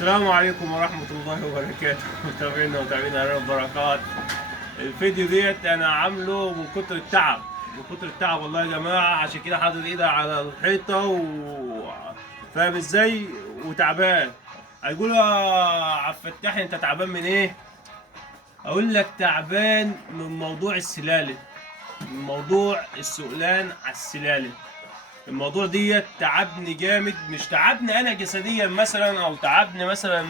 السلام عليكم ورحمة الله وبركاته. متابعينا ومتابعينا أهلا وبركات. الفيديو ديت أنا عامله من كتر التعب، من كتر التعب والله يا جماعة، عشان كده حاطط إيدي على الحيطة فاهم إزاي؟ وتعبان. هيقولوا يا عبد الفتاح أنت تعبان من إيه؟ أقول لك تعبان من موضوع السلالم، من موضوع السؤلان على السلالم. الموضوع ديت تعبني جامد، مش تعبني انا جسديا مثلا او تعبني مثلا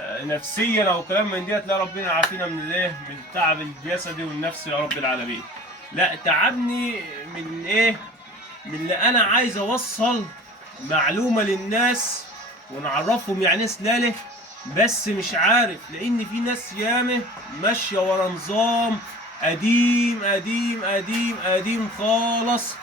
نفسيا او كلام من ديت. لا، ربنا يعافينا من الايه، من التعب الجسدي والنفسي يا رب العالمين. لا، تعبني من ايه؟ من اللي انا عايز اوصل معلومه للناس ونعرفهم يعني ايه سلاله، بس مش عارف، لان في ناس ياما ماشيه ورا نظام قديم قديم قديم قديم خالص،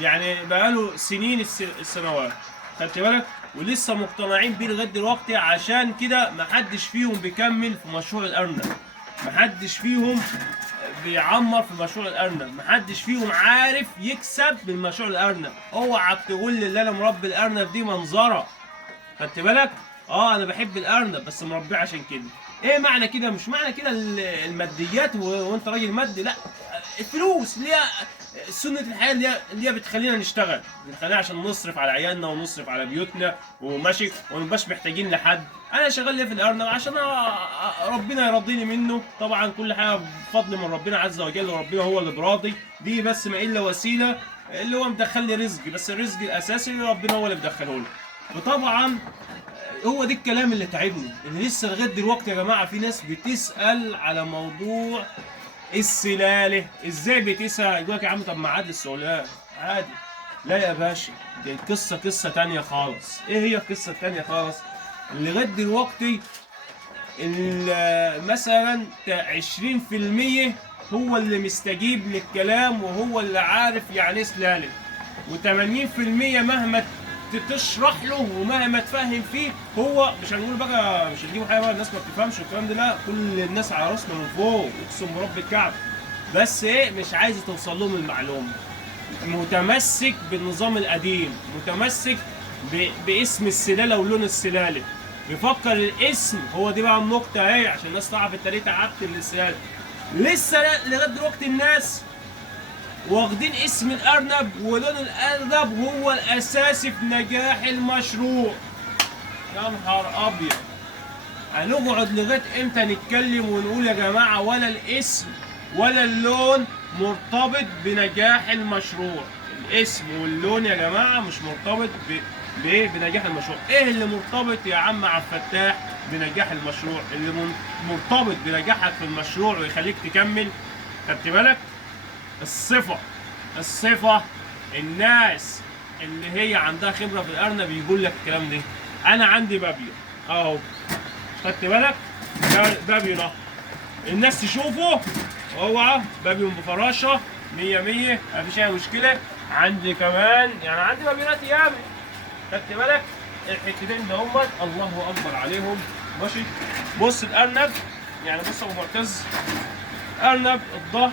يعني بقاله سنين السنوات، خدت بالك؟ ولسه مقتنعين بيه لغايه دلوقتي. عشان كده محدش فيهم بيكمل في مشروع الارنب، محدش فيهم بيعمر في مشروع الارنب، محدش فيهم عارف يكسب من مشروع الارنب. اوعك تقول لي اللي انا مربي الارنب دي منظره، خدت بالك؟ انا بحب الارنب بس مربيه عشان كده. ايه معنى كده؟ مش معنى كده الماديات وانت راجل مادي، لا، الفلوس اللي هي سنة الحياة اللي هي بتخلينا نشتغل، بتخلينا عشان نصرف على عيالنا ونصرف على بيوتنا وماشي ومنبقاش محتاجين لحد. انا شغال ليه في الارنب؟ عشان ربنا يرضيني منه، طبعا كل حاجة بفضل من ربنا عز وجل، وربنا هو اللي براضي، دي بس ما الا وسيلة اللي هو مدخل لي رزقي، بس الرزق الاساسي اللي ربنا هو اللي مدخله لي. وطبعا هو ده الكلام اللي تعبني، اللي لسه لغايه دلوقتي يا جماعه في ناس بتسال على موضوع السلاله. ازاي بتسال؟ يقول لك يا عم طب ما عادي السؤال عادي. لا يا باشا، دي القصه قصه تانية خالص. ايه هي القصه التانية خالص؟ لغايه دلوقتي مثلا 20% هو اللي مستجيب للكلام وهو اللي عارف يعني ايه سلاله، و80% مهما تشرح له ومهما تفهم فيه هو مش هنقول بقى، مش هنجيبوا حاجه بقى الناس ما بتفهمش والكلام ده، لا، كل الناس على راسنا من فوق اقسم برب الكعب، بس ايه، مش عايز توصل لهم المعلومه، متمسك بالنظام القديم، متمسك باسم السلاله ولون السلاله، بيفكر الاسم هو دي بقى النقطه ايه، عشان الناس تعرف انت ليه تعبت من السلاله. لسه لغايه دلوقتي الناس واخدين اسم الارنب ولون الارنب هو الاساسي في نجاح المشروع. يا نهار ابيض، هنقعد لغايه امتى نتكلم ونقول يا جماعه ولا الاسم ولا اللون مرتبط بنجاح المشروع؟ الاسم واللون يا جماعه مش مرتبط بنجاح المشروع. ايه اللي مرتبط يا عم عبد الفتاح بنجاح المشروع؟ اللي مرتبط بنجاحك في المشروع ويخليك تكمل، خدت بالك؟ الصفة. الناس اللي هي عندها خبرة في الأرنب يقول لك الكلام ده. أنا عندي بابيو أهو، خدت بالك؟ بابيو ده الناس تشوفه هو بابيو بفراشة 100 مفيش أي مشكلة. عندي كمان يعني عندي بابيونات ياما، خدت بالك؟ الحتتين ده همت الله أكبر عليهم، ماشي؟ بص الأرنب، يعني بص يا أبو معتز، أرنب الظهر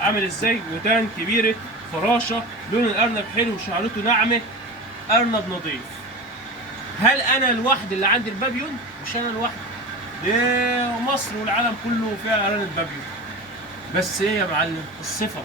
عامل ازاي، ودان كبيره، فراشه، لون الارنب حلو وشعرته ناعمه، ارنب نظيف. هل انا الوحيد اللي عندي البابيون؟ مش انا الوحيد، ده مصر والعالم كله فيها ارانب بابيون. بس ايه يا معلم؟ الصفه.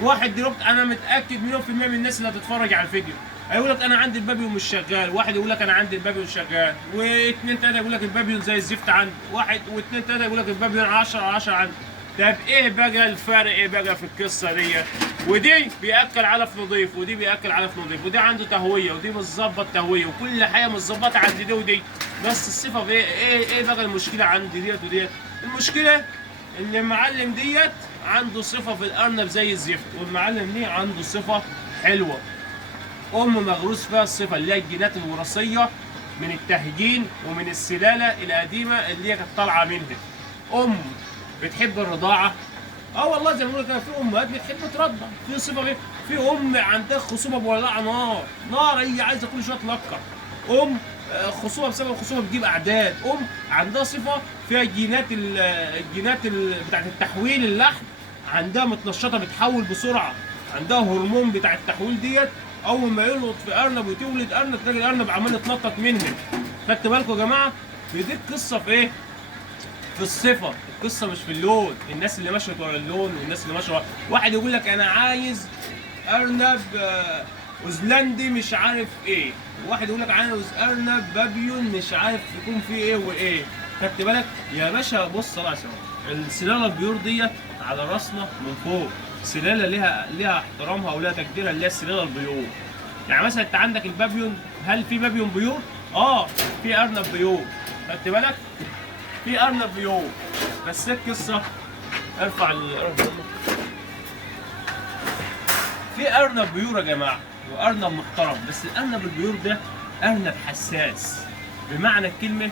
واحد دلوقتي انا متاكد مليون في المية من الناس اللي هتتفرج على الفيديو هيقول لك انا عندي البابيون مش شغال، واحد يقول لك انا عندي البابيون شغال، واثنين ثلاثه يقول لك البابيون زي الزفت عندي، واحد واثنين ثلاثه يقول لك البابيون 10/10 عندي. طب ايه بقى الفرق؟ ايه بقى في القصه ديت؟ ودي بياكل علف نظيف ودي بياكل علف نظيف، ودي عنده تهويه ودي بتظبط تهويه، وكل حاجه متظبطه عند دي ودي، بس الصفه في ايه بقى المشكله عند ديت وديت؟ المشكله اللي المعلم ديت عنده صفه في الارنب زي الزفت، والمعلم دي عنده صفه حلوه، مغروس فيها الصفه اللي هي الجينات الوراثيه من التهجين ومن السلاله القديمه اللي هي كانت طالعه منها. بتحب الرضاعه، والله زي ما بقول لك في امهات بتحب ترضع، في صفه في عندها خصوبه مولعه نار، هي عايزه كل شويه تلقح. خصوبه بسبب الخصوبه بتجيب اعداد. عندها صفه فيها الجينات بتاعت التحويل اللحم عندها متنشطه، بتحول بسرعه، عندها هرمون بتاع التحويل ديت، اول ما يلقط في ارنب وتولد ارنب تلاقي الارنب عمال يتنطط منها، خدت بالكم يا جماعه؟ دي القصه في ايه؟ في الصفه، القصه مش في اللون. الناس اللي ماشيه ورا اللون والناس اللي ماشيه ورا، واحد يقول لك انا عايز ارنب اوزلندي مش عارف ايه، وواحد يقول لك عايز ارنب بابيون مش عارف يكون فيه ايه وايه. خدت بالك يا باشا؟ بص طلع سوا، السلاله البيور ديت على راسنا من فوق، سلاله ليها احترامها وليها تقديرها، اللي هي السلاله البيور. يعني مثلا انت عندك البابيون، هل في بابيون بيور؟ اه في ارنب بيور. خدت بالك؟ في ارنب بيور. بس ايه القصه؟ ارفع الارنب. في ارنب بيور يا جماعه وارنب محترم، بس الارنب البيور ده ارنب حساس بمعنى الكلمه.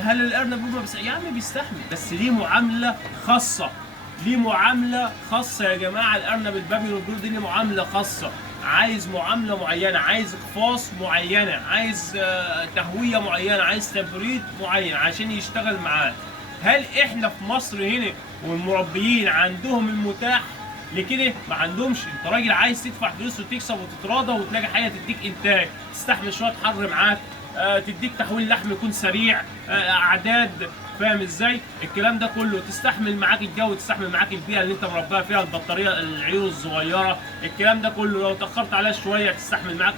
هل الارنب بيور بس يا عم بيستحمل، بس ليه معامله خاصه، ليه معامله خاصه يا جماعه. الارنب البابيون البيور دي ليه معامله خاصه، عايز معامله معينه، عايز اقفاص معينه، عايز تهويه معينه، عايز تبريد معين عشان يشتغل معاه. هل احنا في مصر هنا والمربيين عندهم المتاح لكده؟ ما عندهمش. انت راجل عايز تدفع فلوس وتكسب وتتراضى وتلاقي حاجه تديك انتاج، تستحمل شويه حر معاك، تديك تحويل لحم يكون سريع، اعداد، فاهم ازاي؟ الكلام ده كله تستحمل معاك الجو، تستحمل معاك البيئه اللي انت مربيها فيها، البطاريه، العيون الصغيره، الكلام ده كله لو اتاخرت عليها شويه تستحمل معاك.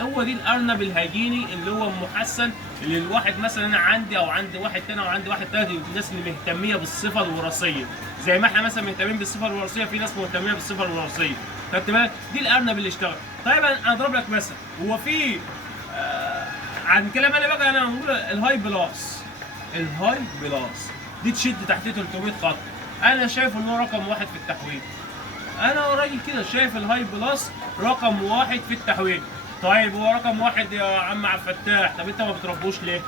هو دي الارنب الهجيني اللي هو محسن، اللي الواحد مثلا انا عندي او عند واحد تاني او عند واحد تاني، الناس اللي مهتميه بالصفه الوراثيه، زي ما احنا مثلا مهتمين بالصفه الوراثيه، في ناس مهتميه بالصفه الوراثيه. خدت بالك؟ دي الارنب اللي اشتغل. طيب انا اضرب لك مثلا، هو في عن كلام انا بقى انا بقول الهاي بلاس، الهاي بلاس دي تشد تحتيه 300 خط. انا شايف ان هو رقم واحد في التحويل. انا راجل كده شايف الهاي بلاس رقم واحد في التحويل. طيب هو رقم واحد يا عم عبد الفتاح، طب انت ما بتربوش ليه؟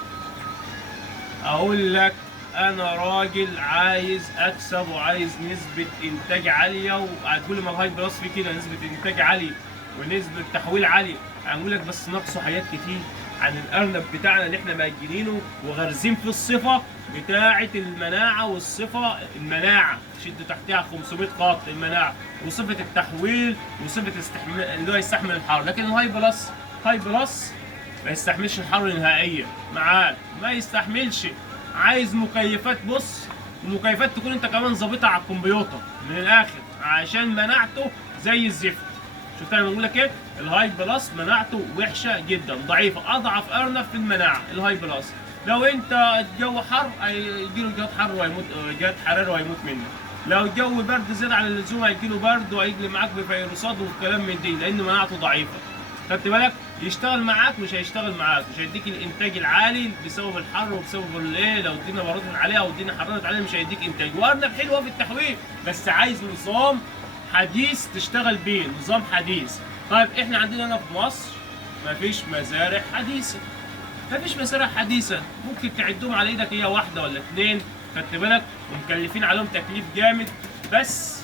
اقول لك انا راجل عايز اكسب وعايز نسبة انتاج عالية، وهتقول لي ما الهاي بلاس في كده نسبة انتاج عالية ونسبة تحويل عالية. هقول لك بس ناقصه حاجات كتير عن الارنب بتاعنا اللي احنا مأجلينه وغارزين في الصفة بتاعة المناعة، والصفة المناعة شد تحتها 500 خط، المناعة وصفة التحويل وصفة اللي هو يستحمل الحر. لكن الهاي بلس، هاي بلس ما يستحملش الحر نهائيا معاك، ما يستحملش. عايز مكيفات، بص المكيفات تكون انت كمان ظابطها على الكمبيوتر من الاخر عشان مناعته زي الزفت. شفت انا بقول لك ايه؟ الهاي بلس مناعته وحشه جدا، ضعيفه، اضعف ارنب في المناعه الهاي بلس. لو انت الجو حر هيجيله جهاد حر وهيموت، جهاد حراره وهيموت منه. لو الجو برد زاد على اللزوم هيجيله برد وهيجي معاك بفيروسات والكلام من دي، لان مناعته ضعيفه. خدت بالك؟ يشتغل معاك مش هيشتغل معاك، مش هيديك الانتاج العالي بسبب الحر وبسبب الايه، لو الدنيا بردت عليه او الدنيا حررت عليه مش هيديك انتاج. وارنب حلوه في التحويل بس عايز نظام حديث تشتغل بيه، نظام حديث. طيب احنا عندنا هنا في مصر مفيش مزارع حديثه، مفيش مزارع حديثه، ممكن تعدهم على ايدك هي واحده ولا اتنين. خدت بالك؟ ومكلفين عليهم تكليف جامد، بس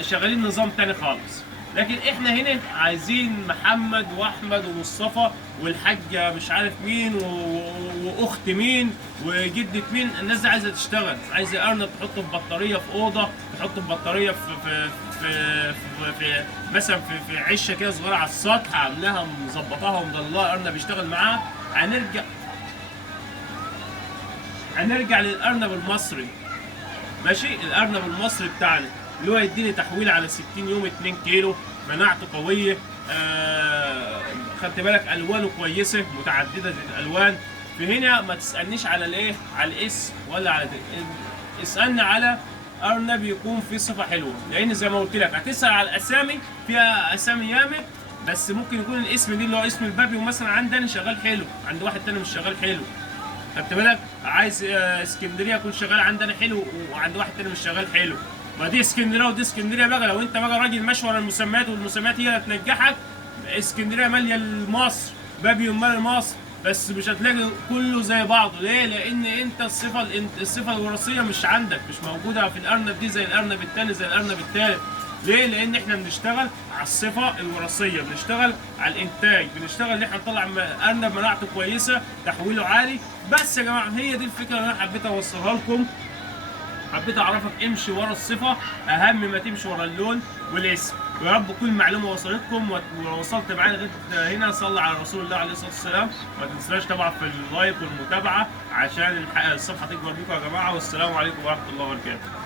شغالين نظام تاني خالص. لكن احنا هنا عايزين محمد واحمد ومصطفى والحاجه مش عارف مين واخت مين وجده مين، الناس دي عايزه تشتغل، عايزه ارنب تحطه في بطاريه في اوضه، تحطه في بطاريه في مثلا في عشه كده صغيره على السطح، عاملاها مظبطاها ومضلها ارنب يشتغل معاها. هنرجع للارنب المصري، ماشي؟ الارنب المصري بتاعنا اللي هو يديني تحويل على 60 يوم 2 كيلو، مناعته قويه، خدت بالك؟ الوانه كويسه متعدده الالوان. في هنا ما تسالنيش على الايه، على الاسم ولا على ده، اسالني على ارنب يكون فيه صفه حلوه، لان زي ما قلت لك هتسال على الاسامي، فيها اسامي ياما، بس ممكن يكون الاسم دي اللي هو اسم البابي ومثلا عندنا شغال حلو، عند واحد تاني مش شغال حلو. خدت بالك؟ عايز اسكندريه يكون شغال عندنا حلو وعند واحد تاني مش شغال حلو. ما دي اسكندريه ودي اسكندريه بقى، لو انت بقى راجل ماشي ورا المسميات والمسميات هي اللي هتنجحك. اسكندريه ماليه مصر، بابي مال مصر، بس مش هتلاقي كله زي بعضه. ليه؟ لان انت الصفه الوراثيه مش عندك، مش موجوده في الارنب دي زي الارنب الثاني زي الارنب الثالث. ليه؟ لان احنا بنشتغل على الصفه الوراثيه، بنشتغل على الانتاج، بنشتغل ان احنا نطلع ارنب مناعته كويسه، تحويله عالي. بس يا جماعه هي دي الفكره اللي انا حبيت اوصلها لكم، حبيت اعرفك امشي ورا الصفه اهم ما تمشي ورا اللون والاسم. ويا رب تكون المعلومه وصلتكم، ولو وصلت معايا لغايه هنا صلي على رسول الله عليه الصلاه والسلام. ما تنساش طبعا في اللايك والمتابعه عشان الصفحه تكبر بيكم يا جماعه. والسلام عليكم ورحمه الله وبركاته.